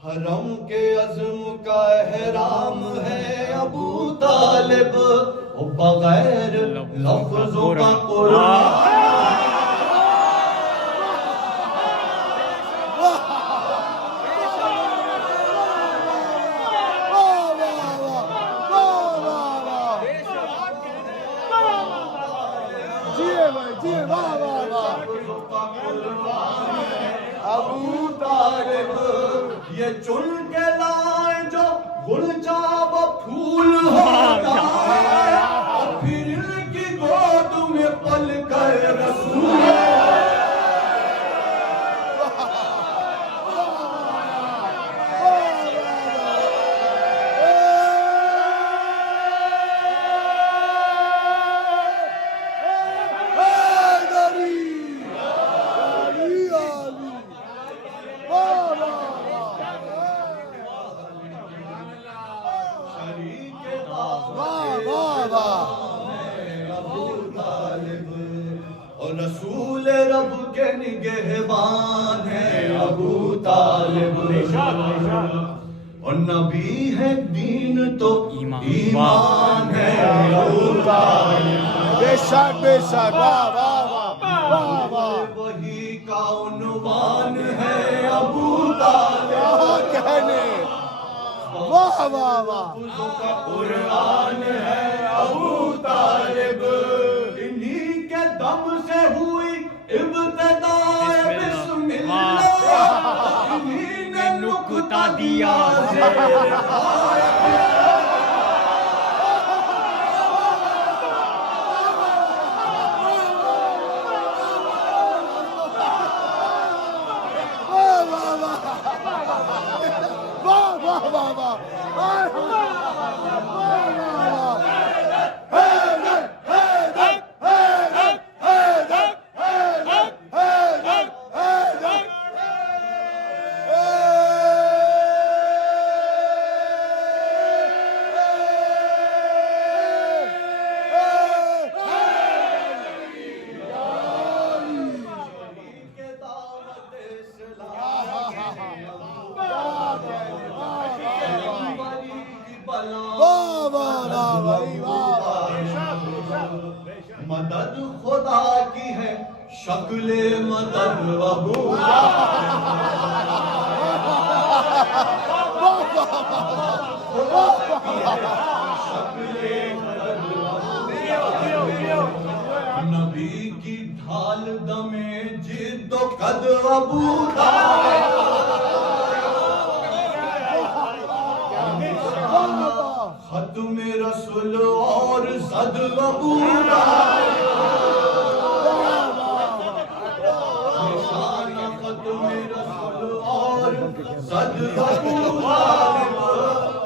हरम के अज़्म का एहराम है अबू तालिब, बगैर लफ्ज़ों का कुरान। अबू तालिब ये चुन के लाए जो गुलजा व फूल होता है, और फिर इनकी गोद में पल कर रसूल। और रसूल रब के निगहबान है अबू तालिब, और नबी है दीन तो ईमान है अबू तालिब। बेशक बेशक, वाह वाह वाह वाह, वही का उन्वान है अबू तालिब। कहने वाह वाह वाह, का कुरान है अबू तालिब। इन्हीं के दम से हुई इब्तिदाए बिस्मिल्लाह, इन्हीं ने नुक्ता दिया ज़ेर आया। मदद खुदा की है शक्ले मदद अबू नबी की ढाल दमे जिद्दो कद अबू खत्म रसूल और सद अबू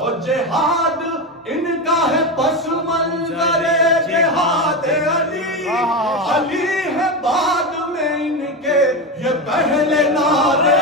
और जिहाद इनका है पस मंजरे जिहाद अली, अली है बाद में इनके ये पहले नारे।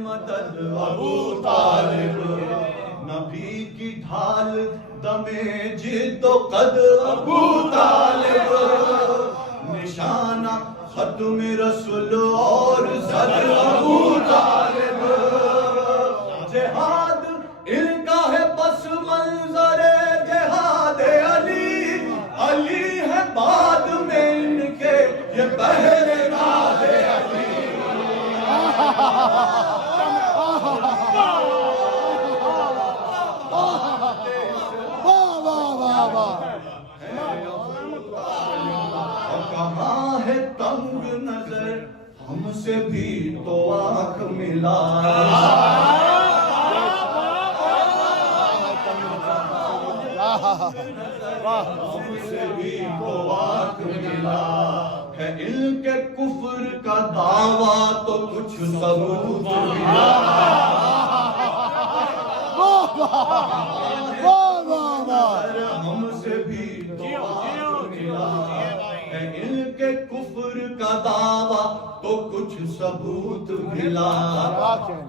मदद अबू तालिब नबी की ढाल दमे जिद्दो कद अबू तालिब, निशाना खत्म रसूल और सद अबू तालिब। जिहाद इनका है बस मंजरे जिहाद अली, अली है बाद में इनके ये पहले नारे अली। कहाँ है तंग नजर हमसे भी तो आँख मिला, हमसे भी तो आँख मिला है इनके कुफ्र का दावा तो कुछ सबूत मिला हमसे भी मिला इनके कुफ्र का दावा तो कुछ सबूत मिला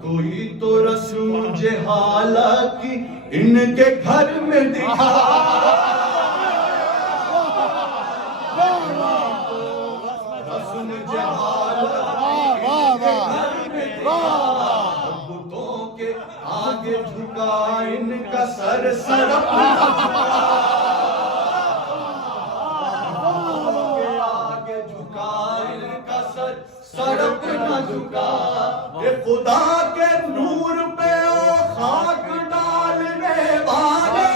कोई तो रस्म जहाला की इनके घर में दिखा रस्म जहाला बुतों के आगे झुका इनका सर सरप आगे झुका इनका सर सरप न झुका ये खुदा के नूर पे खाक डालने वाले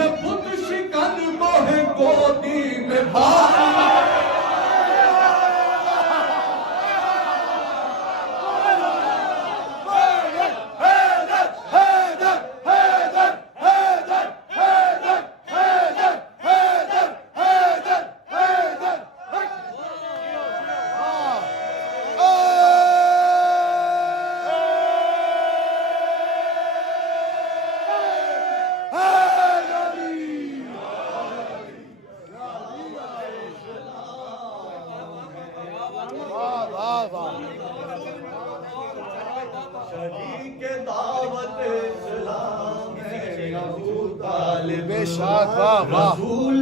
ये बुत शिकन को है गोदी में भाले शरीक दावत इस्लाम है अबू तालिब बेशक, वाह, वाह। रसूल